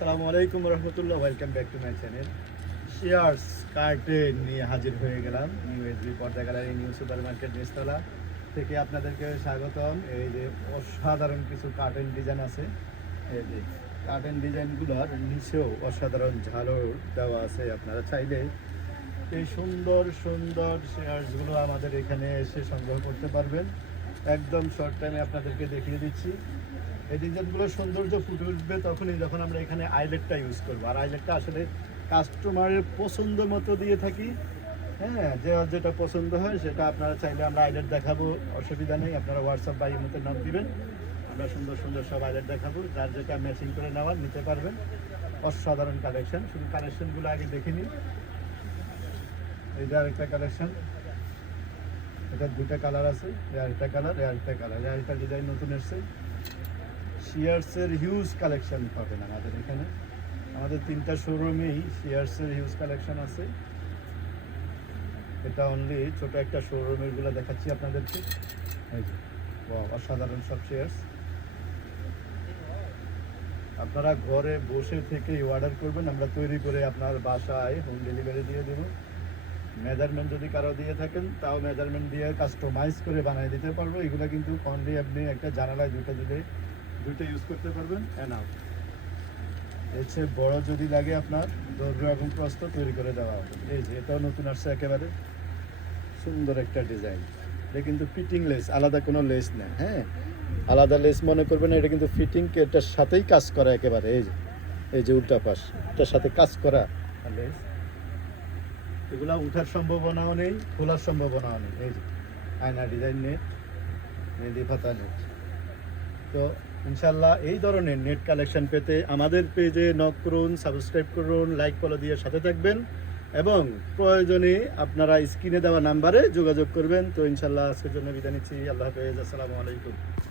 আসসালামু আলাইকুম রহমতুল্লাহ, welcome back to my channel. Shares curtain নিয়ে হাজির হয়ে গেলাম নিউ এসবি পর্দা গ্যালারি নিউ সুপার মার্কেট নিচতলা থেকে আপনাদেরকে স্বাগতম। এই যে অসাধারণ কিছু কার্টেন ডিজাইন আছে, এই যে কার্টেন ডিজাইনগুলোর নিচেও অসাধারণ ঝালর দেওয়া আছে। আপনারা চাইলে এই সুন্দর সুন্দর শেয়ার্সগুলো আমাদের এখানে এসে সংগ্রহ করতে পারবেন। একদম শর্ট টাইমে আপনাদেরকে দেখিয়ে দিচ্ছি। এই ডিজাইনগুলোর সৌন্দর্য ফুটে উঠবে তখনই যখন আমরা এখানে আইলেটটা ইউজ করবো। আর আইলেটটা আসলে কাস্টমারের পছন্দ মতো দিয়ে থাকি। হ্যাঁ, যে যেটা পছন্দ হয় সেটা আপনারা চাইলে আমরা আইলেট দেখাবো, অসুবিধা নেই। আপনারা হোয়াটসঅ্যাপ বা ইমোতে নক দিবেন, আমরা সুন্দর সুন্দর সব আইলেট দেখাবো। যার যেটা ম্যাচিং করে নেওয়ার নিতে পারবেন। অসাধারণ কালেকশন, শুধু কালেকশনগুলো আগে দেখে নিন। এই যে আরেকটা কালেকশন, এটা দুটা কালার আছে, আরেকটা কালার, আরেকটা কালার, আরেকটা ডিজাইন নতুন এসছে। শিয়ার্সের হিউজ কালেকশন পাবেন আমাদের এখানে। আমাদের 3টা শোরুমেই শিয়ার্সের হিউজ কালেকশন আছে। এটা অনলি ছোট একটা শোরুমেরগুলো দেখাচ্ছি আপনাদেরকে। এই যে অসাধারণ সব শিয়ার্স। আপনারা ঘরে বসে থেকেই অর্ডার করবেন, আমরা তৈরি করে আপনার বাসায় হোম ডেলিভারি দিয়ে দেবো। মেজারমেন্ট যদি কারো দিয়ে থাকেন তাও মেজারমেন্ট দিয়ে কাস্টমাইজ করে বানিয়ে দিতে পারবো। এগুলো কিন্তু অনলি আপনি একটা জানালায় দুটো দিলে দুটো ইউজ করতে পারবেন। এনাফ। এর চেয়ে বড় যদি লাগে আপনার দৈর্ঘ্য এবং প্রস্থ তৈরি করে দেওয়া হবে। এই যে এটাও নতুন আসছে, একেবারে সুন্দর একটা ডিজাইন। এটা কিন্তু ফিটিং লেস, আলাদা কোনো লেস নেই। হ্যাঁ, আলাদা লেস মনে করবেন না, এটা কিন্তু ফিটিং এটার সাথেই কাজ করা একেবারে। এই যে উল্টা পাশ, এটার সাথে কাজ করা লেস। এগুলা উঠার সম্ভাবনাও নেই, খোলার সম্ভাবনাও নেই। এই যে আয়না ডিজাইন নেট, মেহেদি পাতা নেট। তো ইনশাল্লাহ এই ধরনের নেট কালেকশন পেতে আমাদের পেজে নক করুন, সাবস্ক্রাইব করুন, লাইক ফলো দিয়ে সাথে থাকবেন এবং প্রয়োজনে আপনারা স্ক্রিনে দেওয়া নাম্বারে যোগাযোগ করবেন। তো ইনশাল্লাহ আজকের জন্য বিদায় নিচ্ছি। আল্লাহ হাফেজ, আসসালামু আলাইকুম।